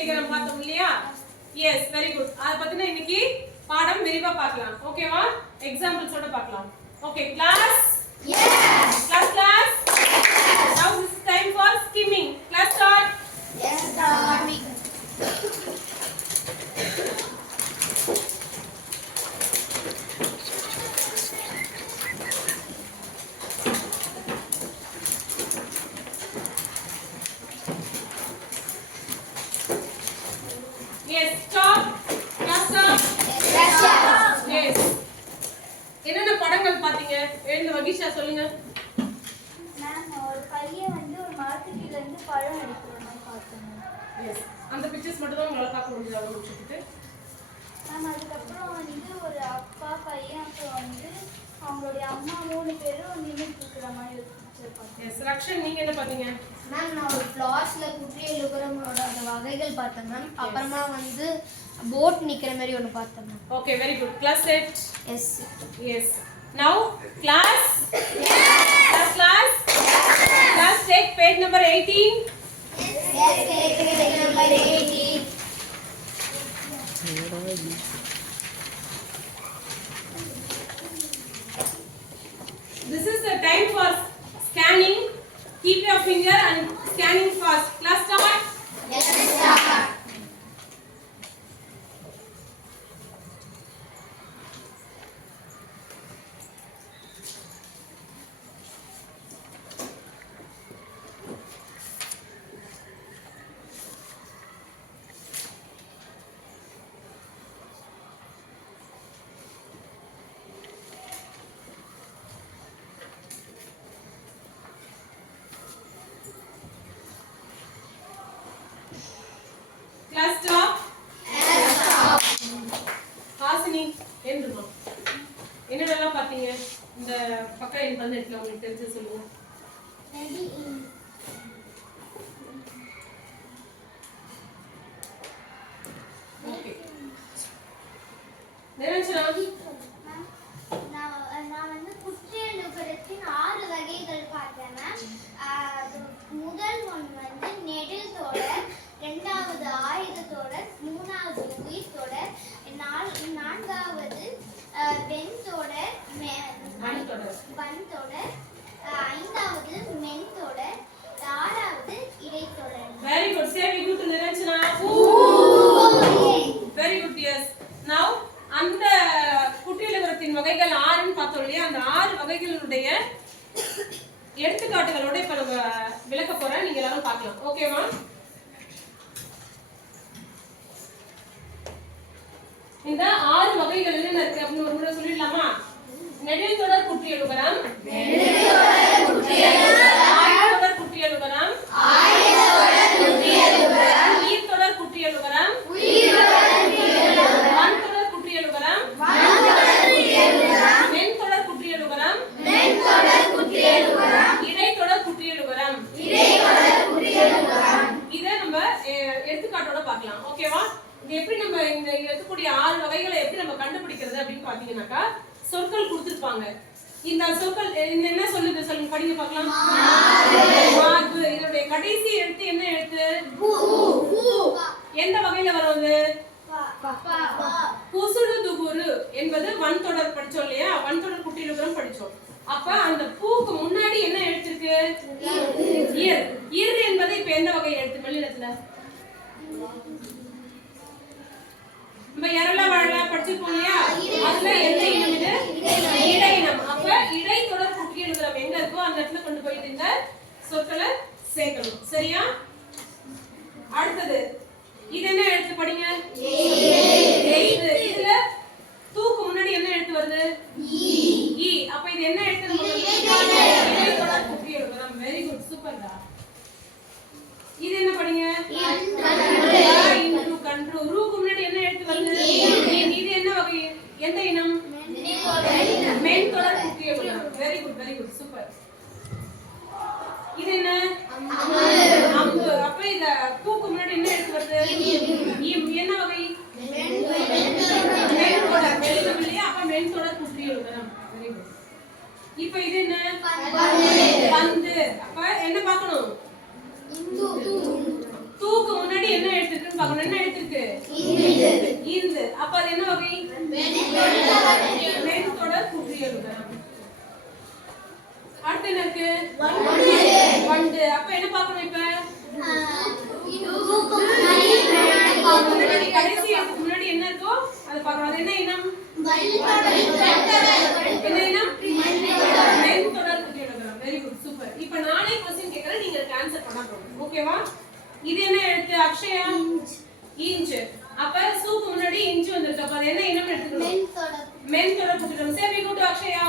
Telegram பார்த்தோம் இல்லையா? Yes very good அதை பத்தின இன்னைக்கு பாடம் விரிவா பார்க்கலாம். ஓகேவா எக்ஸாம்பிள்ஸோட பார்க்கலாம். Okay class class class time for skimming class start yes அந்த பிக்சர்ஸ் மட்டும் தான் உங்களால பார்க்க முடிஞ்சது அவங்க முடிச்சுட்டு மேம் அதுக்கப்புறம் வந்து ஒரு அப்பா பையன் அப்புறம் வந்து அவங்களுடைய அம்மா மூணு பேரும் நின்றுட்டு இருக்கிற மாதிரி எஸ் ரக்ஷன் நீங்க என்ன பாத்தீங்க மேம் நான் ஒரு ஃப்ளார்ஸ்ல குற்றி எழுகுறமோட அந்த வகைகள் பார்த்தேன் மேம் அப்புறமா வந்து போட் நிக்கிற மாதிரி ஒன்று பார்த்தேன் ma'am okay very good class said yes Yes. Now, class. Class, class. Class, take That's number 80. உங்களுக்கு தெரிஞ்சு சொல்லுங்க ஓகே நிரஞ்சனா மேம் நான் நான் வந்து குற்றியலுகரத்தின் ஆறு வகைகள் பார்த்தேன் மேம் அது முதல் ஒன்று வந்து நெடில் தொடர் ரெண்டாவது ஆயுத தொடர் மூணாவது உயிர் தொடர் நால் நான்காவது அஹ், வெண் தொடர் மெ- மண் தொடர். வன் தொடர் அஹ், ஐந்தாவது மென் தொடர் ஆறாவது இடைத்தொடர் very good say very good Niranjana very good now அந்த குட்டியலுகரத்தின் வகைகள் ஆறுன்னு பார்த்தோம் இல்லையா? அந்த ஆறு வகைகளுடைய எடுத்துக்காட்டுகளோட இப்ப நம்ம விளக்க போறேன் நீங்க எல்லாரும் பார்க்கலாம். ஓகேவா இந்த ஆறு வகைகள் என்னென்ன இருக்கு அப்படின்னு ஒரு முறை சொல்லிடலாமா? நெடில் தொடர் குற்றியலுகரம் ஆயத்தொடர் குற்றியலுகரம் உயிர்த்தொடர் குற்றியலுகரம் வன்தொடர் குற்றியலுகரம் மென்தொடர் குற்றியலுகரம் இடைத்தொடர் குற்றியலுகரம் இதை நம்ம எடுத்துக்காட்டோட பார்க்கலாம் ஓகேவா இது எப்படி நம்ம இந்த இருக்கக்கூடிய ஆறு வகைகளை எப்படி நம்ம கண்டுபிடிக்கிறது அப்படின்னு பாத்தீங்கன்னாக்கா சொற்கள் கொடுத்துருப்பாங்க. இந்த சொற்கள் இந்த என்ன சொல்லுது சொல்லுங்க படிங்க பார்க்கலாம். மார்பு. இதனுடைய கடைசி எழுத்து என்ன எழுத்து? எந்த வகையில வருவது? புசுடு துகுரு என்பது வன்தொடர் படிச்சோம் இல்லையா? வன்தொடர் குட்டிலுகரம் படிச்சோம். அப்ப அந்த பூக்கு முன்னாடி என்ன எழுத்து இயர். இயர் என்பது இப்ப எந்த வகை எழுத்து? வெளியிடத்துல நம்ம எரள வாழ படிச்சிருப்போம் இல்லையா அதுல எந்த இனம் இது இடை இனம் அப்ப இடைத்தொடர் குட்டியலுகரம் எங்க இருக்கோ அந்த இடத்துல கொண்டு போயிட்டு இந்த சொற்களை சேர்க்கணும். சரியா அடுத்தது இது என்ன எழுத்து படிங்க எய்து இதுல தூக்கு முன்னாடி என்ன எழுத்து வருது ஈ அப்ப இது என்ன எழுத்து இடைத்தொடர் குட்டி எழுதுறோம் வெரி குட் சூப்பர்டா இது என்ன படிங்க இன்று கன்று ரூக்கு முன்னாடி என்ன எழுத்து வருது இன். இது என்ன வகை எந்த இனம் மென் தொடர் குட்டி எழுதுறோம் very good very good super இது என்ன அம்பு அப்ப இந்த பூக்கு முன்னாடி என்ன எழுத்து வருது இம். என்ன வகை மென் தொடர் வெளியிடம் இல்லையா அப்ப மென் தொடர் குட்டி எழுதணும் வெரி குட் இப்ப இது என்ன? பந்து. அப்ப என்ன பார்க்கணும்? தூக்கு முன்னாடி என்ன எழுத்துருக்குன்னு பார்க்கணும். என்ன எழுத்து இருக்கு ஈந்து அப்ப அது என்ன வகை? மென்தொடர் குற்றியலுகரம் அடுத்து என்ன இருக்கு வண்டு. அப்ப என்ன பார்க்கணும் இப்ப? கடைசி முன்னாடி என்ன இருக்கோ அதை பார்க்கணும். அது என்ன இனம் என்ன இனம் மென்தொடர் குற்றியலுகரம் வெரி குட் சூப்பர் இப்ப நானே கொஸ்டின் கேட்கறேன் நீங்க ஆன்சர் பண்ண போறோம் ஓகேவா இது என்ன எழுத்து அக்ஷயா இன்ச் அப்ப சூக்கு முன்னாடி இன்ச் வந்திருக்கு அப்ப அது என்ன இனம் எடுத்துக்கணும்? மென் தொடர். குட்டிடம் say very good to Akshaya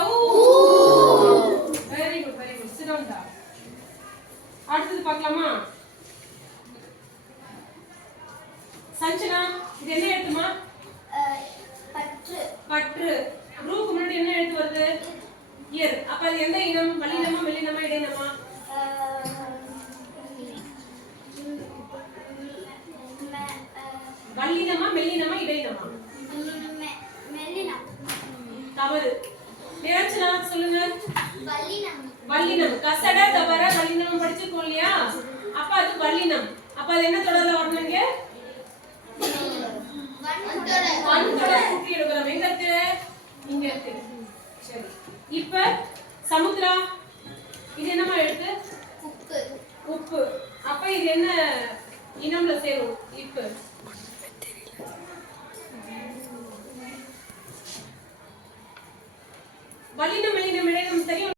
very good very good sit down டா அடுத்தது பார்க்கலாமா? சஞ்சனா இது என்ன எழுத்துமா? பற்று. ரூக்கு முன்னாடி என்ன எழுத்து வருது? இயர் அப்ப அது எந்த இனம்? வல்லினமா மெல்லினமா இடையினமா? வல்லினமா மெல்லினமா இடையினமா? தவறு. நிரஞ்சனா சொல்லுங்க. வல்லினம். கசட தவற வல்லினம் படிச்சிருக்கோம் இல்லையா? அப்ப அது வல்லினம். அப்ப அது என்ன தொடர்ல வரணும் இங்க? வன் தொடர் குட்டி எடுக்கிறோம். எங்க இருக்கு? இங்க இருக்கு. சரி. இப்ப சமுத்ரா இது என்னமா எழுத்து? உப்பு. அப்ப இது என்ன இனம்ல சேரும்? இப்பு. மலினம் மலினம் இணையம் தெரியும்